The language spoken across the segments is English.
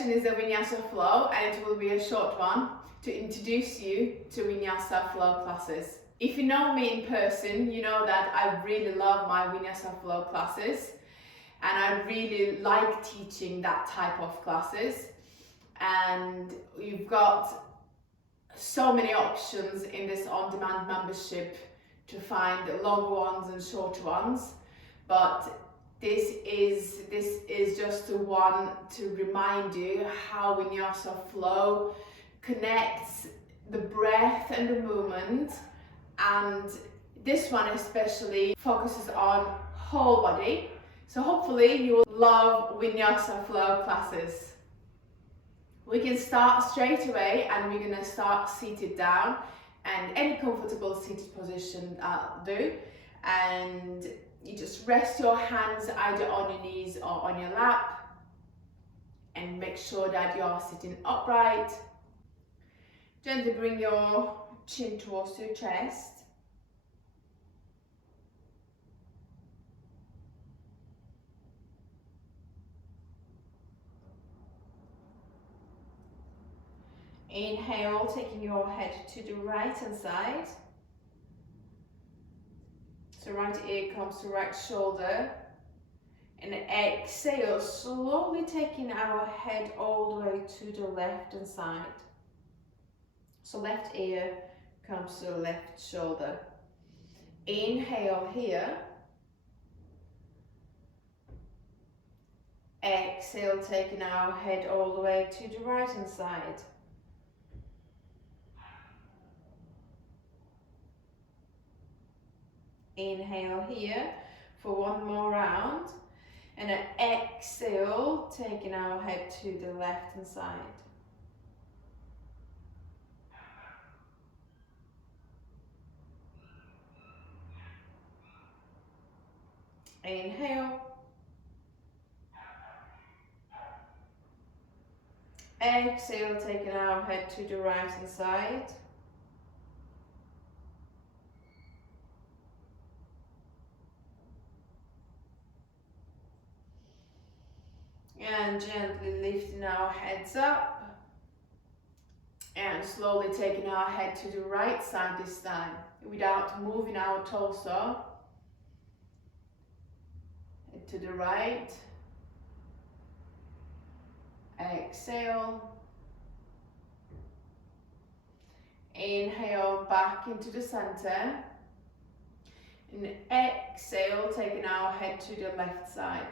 session is a vinyasa flow, and it will be a short one to introduce you to vinyasa flow classes. If you know me in person, you know that I really love my vinyasa flow classes, and I really like teaching that type of classes. And you've got so many options in this on-demand membership to find longer ones and shorter ones, but this is just the one to remind you how vinyasa flow connects the breath and the movement, and this one especially focuses on whole body. So hopefully you will love vinyasa flow classes. We can start straight away, and we're going to start seated down, and any comfortable seated position I'll do, and you just rest your hands either on your knees or on your lap, and make sure that you're sitting upright. Gently bring your chin towards your chest. Inhale, taking your head to the right hand side. So right ear comes to right shoulder. And exhale, slowly taking our head all the way to the left hand side. So left ear comes to the left shoulder. Inhale here. Exhale, taking our head all the way to the right hand side. Inhale here for one more round, and then exhale, taking our head to the left hand side. Inhale. Exhale, taking our head to the right hand side. And gently lifting our heads up, and slowly taking our head to the right side this time, without moving our torso. Head to the right. Exhale. Inhale back into the center. And exhale, taking our head to the left side.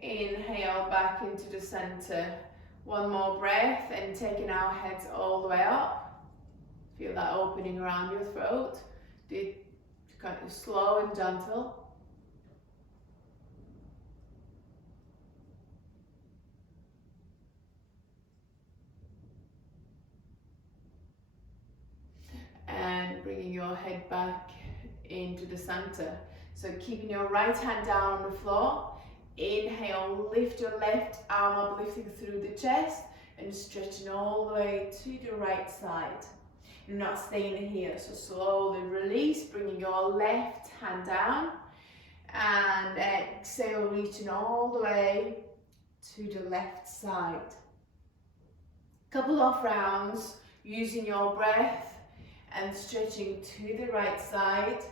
Inhale back into the center. One more breath, and taking our heads all the way up. Feel that opening around your throat. Do it kind of slow and gentle. And bringing your head back into the center. So keeping your right hand down on the floor. Inhale, lift your left arm up, lifting through the chest and stretching all the way to the right side. You're not staying here, so slowly release, bringing your left hand down, and exhale, reaching all the way to the left side. Couple of rounds using your breath and stretching to the right side.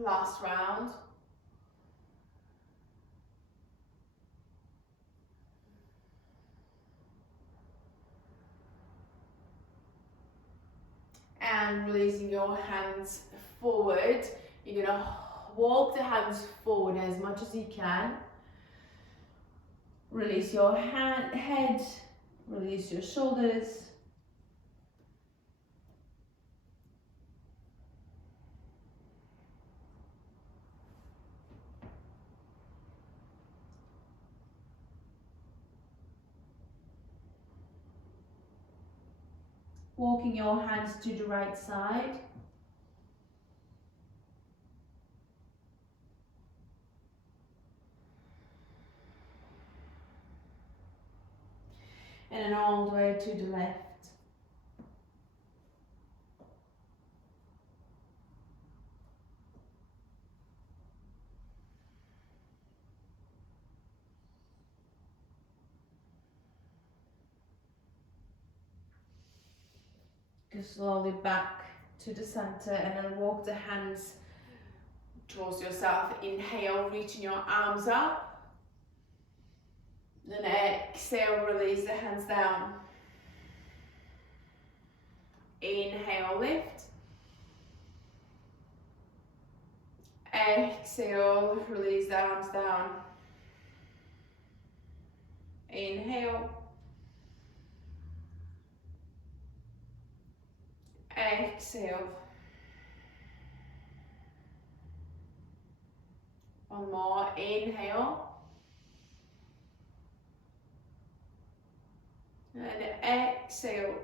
Last round. And releasing your hands forward. You're going to walk the hands forward as much as you can. Release your head, release your shoulders. Walking your hands to the right side. and then all the way to the left. Go slowly back to the center and then walk the hands towards yourself. Inhale, reaching your arms up. Then exhale, release the hands down. Inhale, lift. Exhale, release the arms down. Inhale. Exhale. One more. Inhale. And exhale.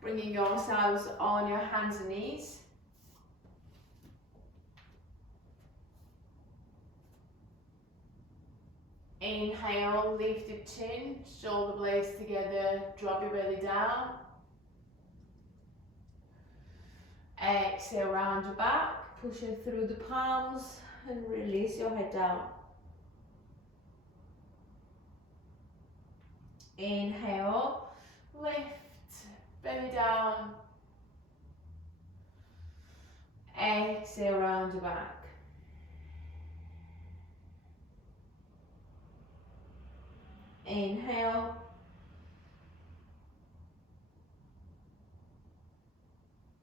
Bringing yourselves on your hands and knees. Inhale, lift the chin, shoulder blades together, drop your belly down. Exhale, round your back, push it through the palms and release your head down. Inhale, lift, belly down. Exhale, round your back. Inhale.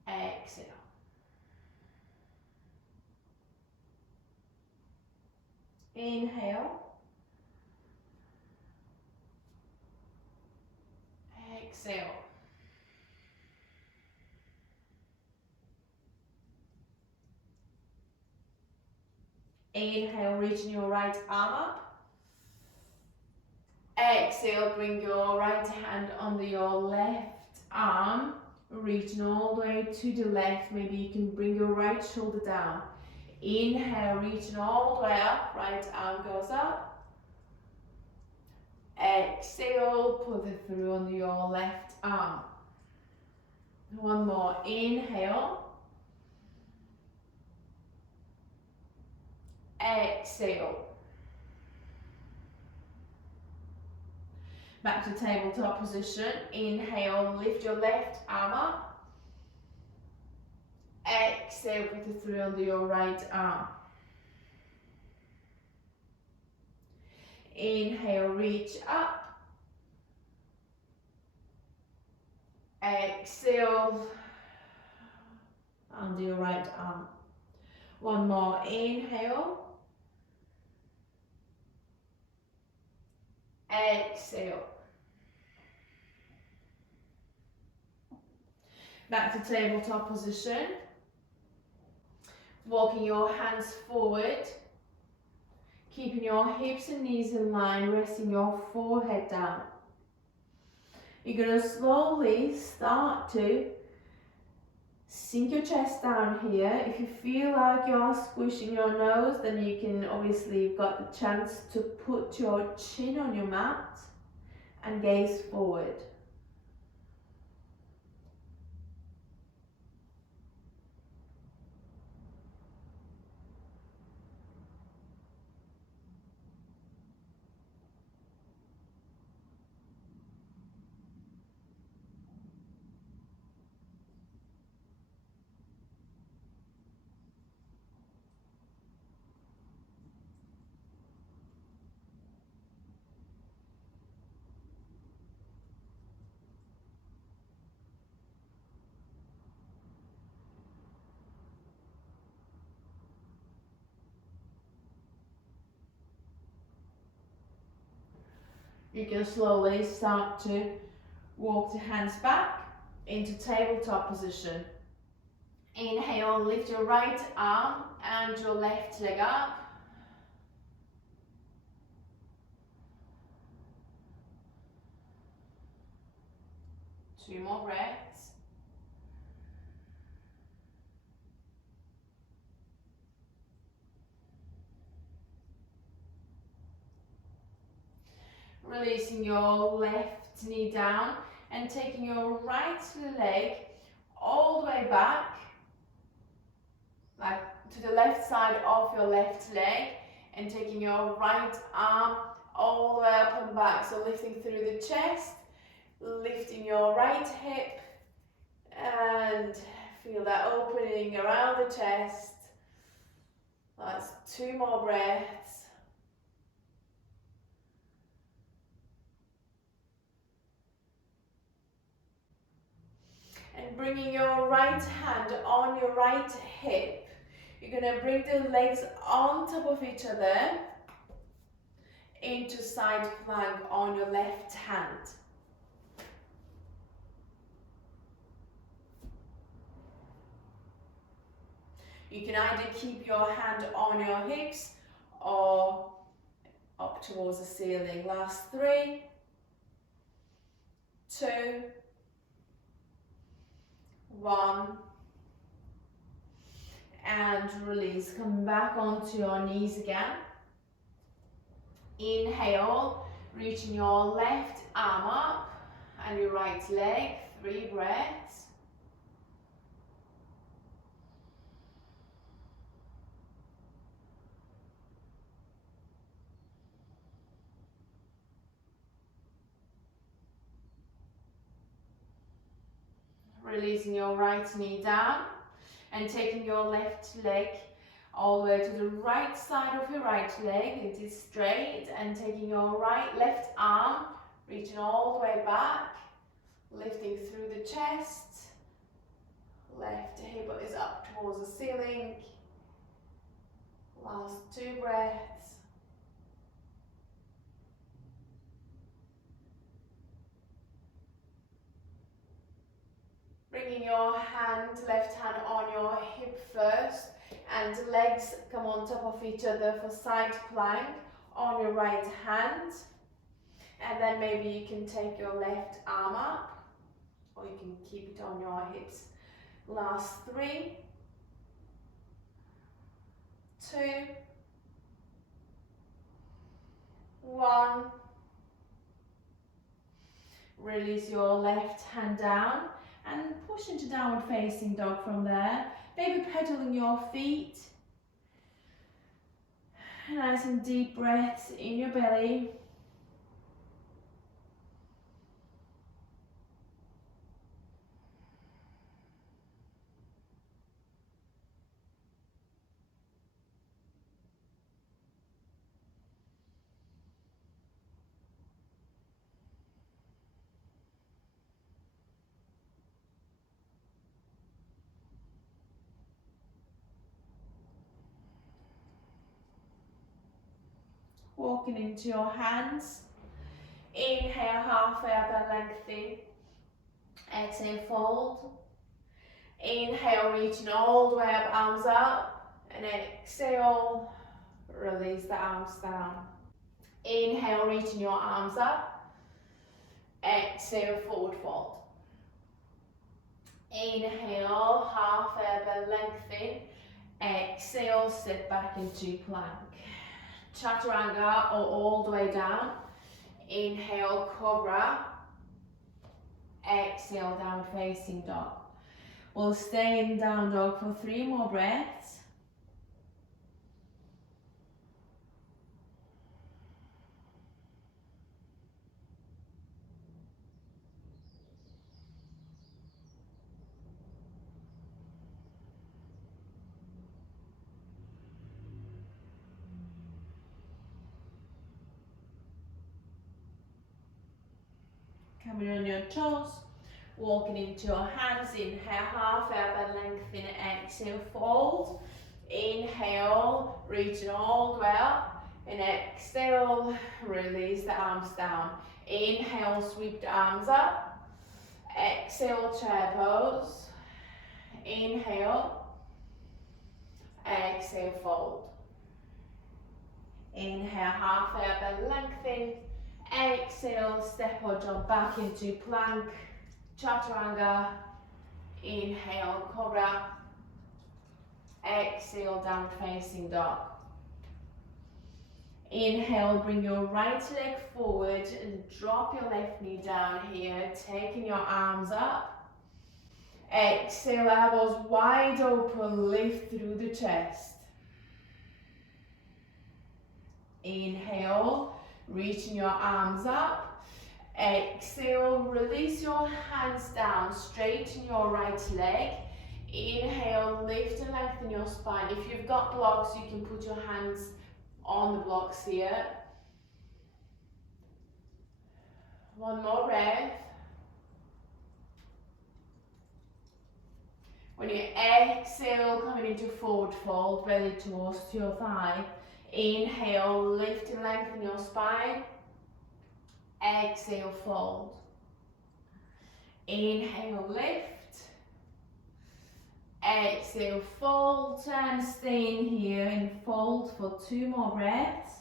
Exhale. Inhale. Exhale. Inhale, reaching your right arm up. Exhale, bring your right hand under your left arm, reaching all the way to the left. Maybe you can bring your right shoulder down. Inhale, reaching all the way up, right arm goes up. Exhale, pull it through under your left arm. One more, inhale. Exhale. Back to tabletop position. Inhale, lift your left arm up. Exhale, put it through under your right arm. Inhale, reach up. Exhale, under your right arm. One more, inhale. Exhale. Back to tabletop position. Walking your hands forward. Keeping your hips and knees in line, resting your forehead down. You're going to slowly start to sink your chest down here. If you feel like you're squishing your nose, then you can, obviously, you've got the chance to put your chin on your mat and gaze forward. You can slowly start to walk the hands back into tabletop position. Inhale, lift your right arm and your left leg up. Two more breaths. Releasing your left knee down and taking your right leg all the way back, like to the left side of your left leg, and taking your right arm all the way up and back. So lifting through the chest, lifting your right hip, and feel that opening around the chest. That's 2 more breaths. And bringing your right hand on your right hip. You're going to bring the legs on top of each other into side plank on your left hand. You can either keep your hand on your hips or up towards the ceiling. Last 3, 2, 1, and release. Come back onto your knees again. Inhale, reaching your left arm up and your right leg. 3 breaths. Releasing your right knee down and taking your left leg all the way to the right side of your right leg. It is straight, and taking your left arm, reaching all the way back, lifting through the chest. Left hip is up towards the ceiling. Last 2 breaths. Bringing your left hand on your hip first, and legs come on top of each other for side plank on your right hand. And then maybe you can take your left arm up, or you can keep it on your hips. Last 3, 2, 1. Release your left hand down and push into downward facing dog from there. Maybe pedaling your feet. Nice and deep breaths in your belly. Walking into your hands. Inhale, halfway up and lengthen. Exhale, fold. Inhale, reaching all the way up, arms up. And exhale, release the arms down. Inhale, reaching your arms up. Exhale, forward fold. Inhale, halfway up and lengthen. Exhale, sit back into plank. Chaturanga, or all the way down. Inhale, cobra. Exhale, down facing dog. We'll stay in down dog for 3 more breaths. Coming on your toes, walking into your hands. Inhale, half up and lengthen. Exhale, fold. Inhale, reaching all the way up. And exhale, release the arms down. Inhale, sweep the arms up. Exhale, chair pose. Inhale. Exhale, fold. Inhale, half up and lengthen. Exhale, step or jump back into plank, chaturanga. Inhale, cobra. Exhale, down facing dog. Inhale, bring your right leg forward and drop your left knee down here, taking your arms up. Exhale, elbows wide open, lift through the chest. Inhale, reaching your arms up. Exhale, release your hands down, straighten your right leg. Inhale, lift and lengthen your spine. If you've got blocks, you can put your hands on the blocks here. One more breath. When you exhale, coming into forward fold, belly towards to your thigh. Inhale, lift and lengthen your spine. Exhale, fold. Inhale, lift. Exhale, fold, and stay in here in fold for 2 more breaths.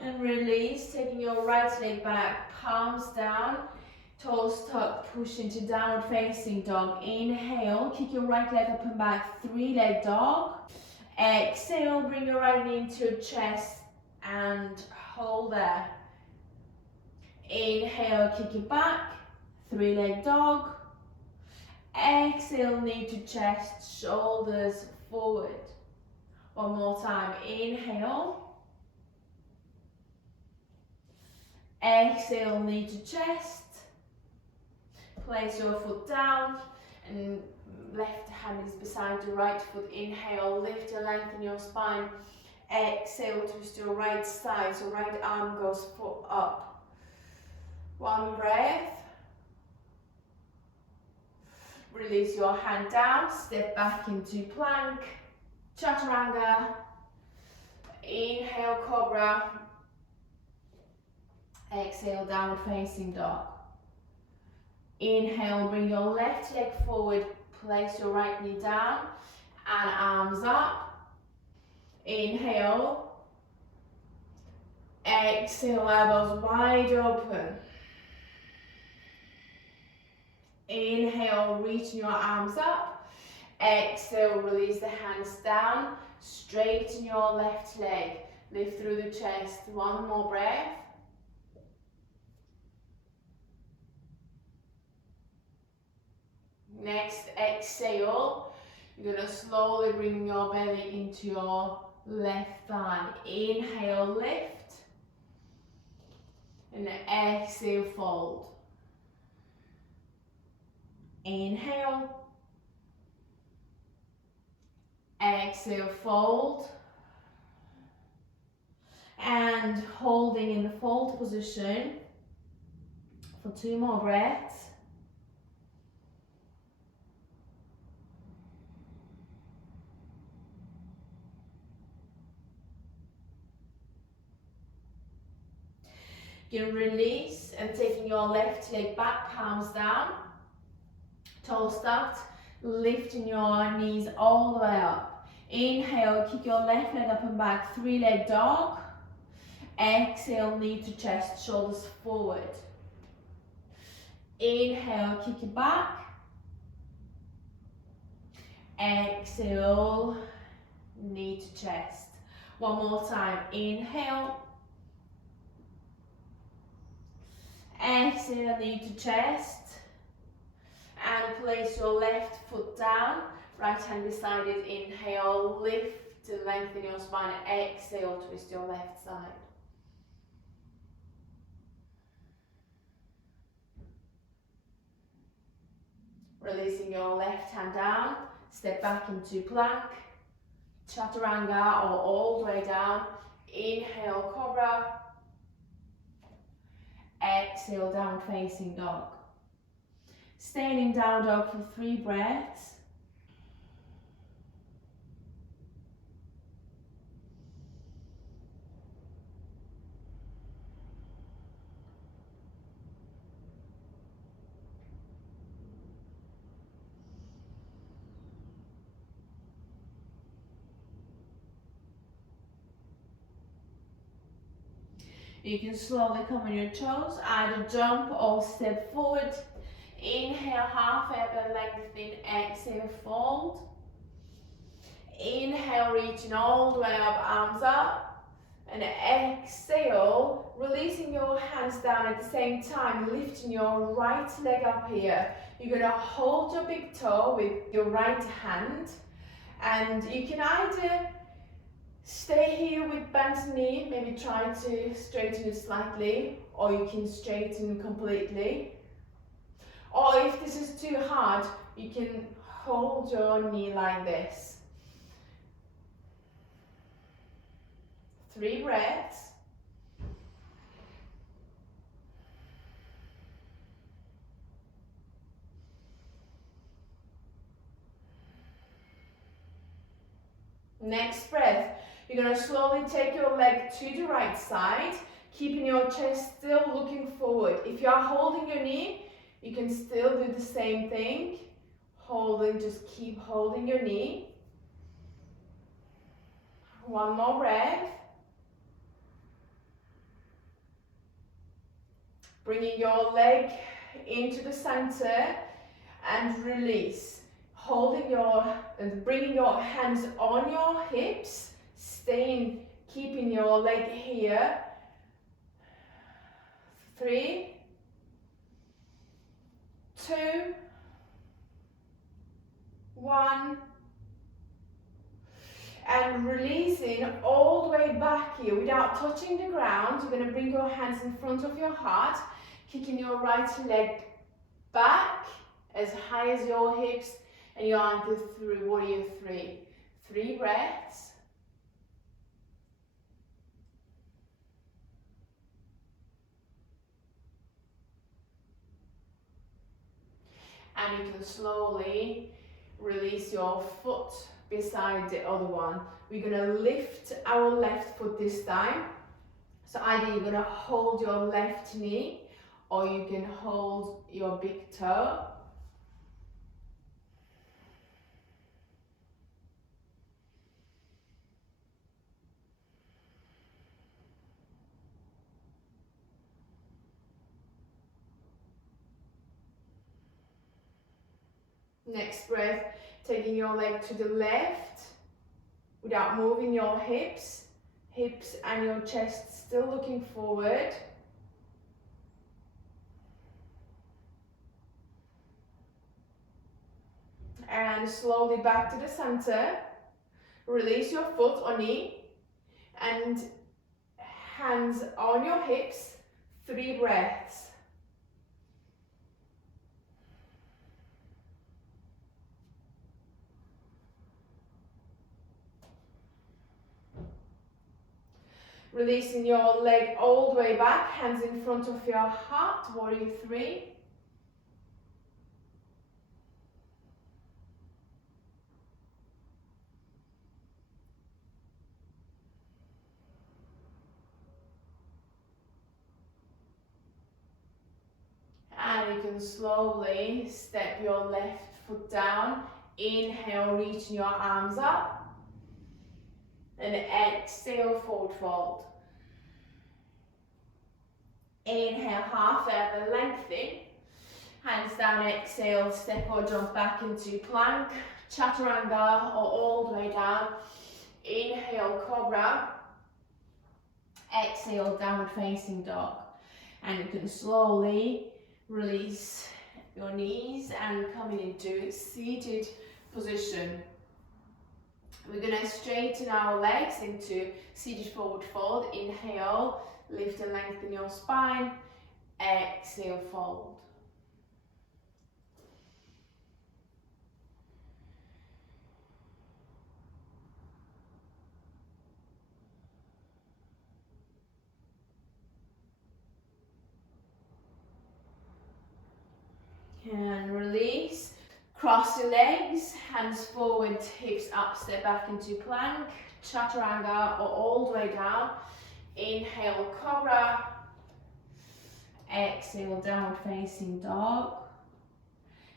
And release, taking your right leg back, palms down, toes tucked, push into downward facing dog. Inhale, kick your right leg up and back, 3-leg dog. Exhale, bring your right knee into your chest and hold there. Inhale, kick it back, 3-leg dog. Exhale, knee to chest, shoulders forward. One more time, inhale. Exhale, knee to chest. Place your foot down and left hand is beside the right foot. Inhale, lift and lengthen your spine. Exhale, twist your right side, so right arm goes foot up. One breath. Release your hand down, step back into plank, chaturanga. Inhale, cobra. Exhale, downward facing dog. Inhale, bring your left leg forward, place your right knee down and arms up. Inhale. Exhale, elbows wide open. Inhale, reaching your arms up. Exhale, release the hands down. Straighten your left leg. Lift through the chest. One more breath. Next exhale, you're going to slowly bring your belly into your left thigh. Inhale, lift. And exhale, fold. Inhale. Exhale, fold. And holding in the fold position for 2 more breaths. You can release and taking your left leg back, palms down, toes tucked, lifting your knees all the way up. Inhale, kick your left leg up and back, 3-leg dog. Exhale, knee to chest, shoulders forward. Inhale, kick it back. Exhale, knee to chest. One more time, inhale. Exhale, knee to chest. And place your left foot down, right hand beside it. Inhale, lift and lengthen your spine. Exhale, twist your left side. Releasing your left hand down, step back into plank, chaturanga or all the way down. Inhale, cobra. Exhale, down facing dog. Staying in down dog for 3 breaths. You can slowly come on your toes, either jump or step forward. Inhale, half elbow lengthen, exhale, fold. Inhale, reaching all the way up, arms up. And exhale, releasing your hands down at the same time, lifting your right leg up here. You're going to hold your big toe with your right hand, and you can either stay here with bent knee, maybe try to straighten it slightly, or you can straighten completely. Or if this is too hard, you can hold your knee like this. 3 breaths. Next breath, you're going to slowly take your leg to the right side, keeping your chest still looking forward. If you are holding your knee, you can still do the same thing. Holding, just keep holding your knee. 1 more breath. Bringing your leg into the center and release. Holding and bringing your hands on your hips, keeping your leg here. 3, 2, 1. And releasing all the way back here without touching the ground. You're going to bring your hands in front of your heart, kicking your right leg back as high as your hips, and you anchor through warrior 3. 3 breaths. And you can slowly release your foot beside the other one. We're going to lift our left foot this time. So either you're going to hold your left knee, or you can hold your big toe. Next breath, taking your leg to the left without moving your hips and your chest still looking forward. And slowly back to the center. Release your foot or knee and hands on your hips. 3 breaths. Releasing your leg all the way back, hands in front of your heart, warrior 3. And you can slowly step your left foot down. Inhale, reaching your arms up. And exhale, forward fold. Inhale, half elbow lengthen. Hands down, exhale, step or jump back into plank, chaturanga, or all the way down. Inhale, cobra. Exhale, downward facing dog. And you can slowly release your knees and coming into seated position. We're going to straighten our legs into seated forward fold. Inhale, lift and lengthen your spine. Exhale, fold. And release. Cross your legs, hands forward, hips up, step back into plank, chaturanga, or all the way down. Inhale, cobra. Exhale, downward facing dog.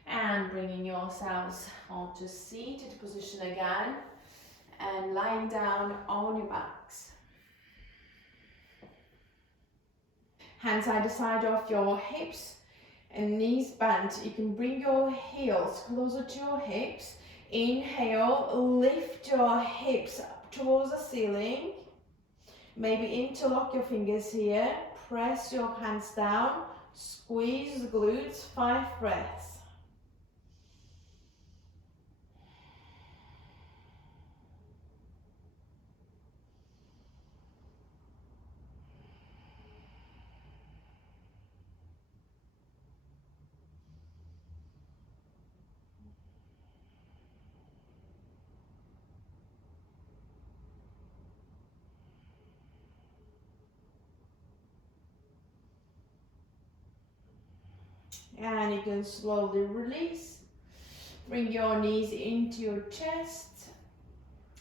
And bringing yourselves onto seated position again. And lying down on your backs. Hands either side of your hips. and knees bent. You can bring your heels closer to your hips. Inhale, lift your hips up towards the ceiling. Maybe interlock your fingers here. Press your hands down. Squeeze the glutes. 5 breaths. And you can slowly release. Bring your knees into your chest,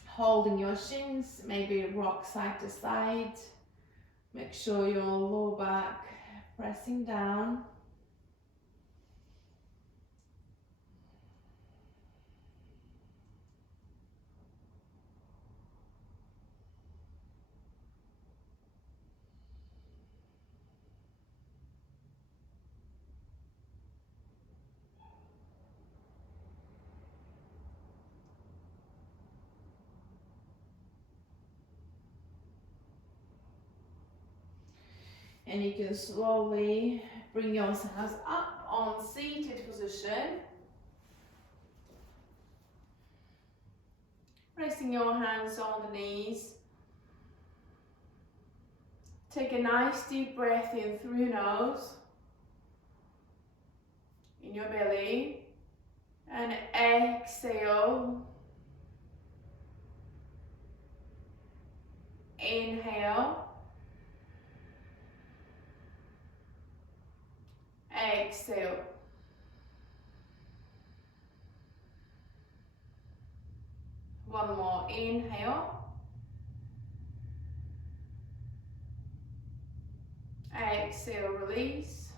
holding your shins, maybe rock side to side. Make sure your lower back pressing down. And you can slowly bring yourselves up on seated position. Resting your hands on the knees. Take a nice deep breath in through your nose, in your belly, and exhale. Inhale. Exhale. One more. Inhale. Exhale, release.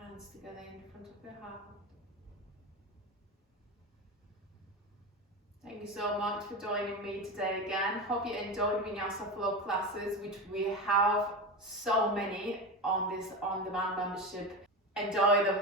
Hands together in front of your heart. Thank you so much for joining me today again. Hope you enjoyed Vinyasa Flow classes, which we have so many on this on-demand membership. Enjoy them.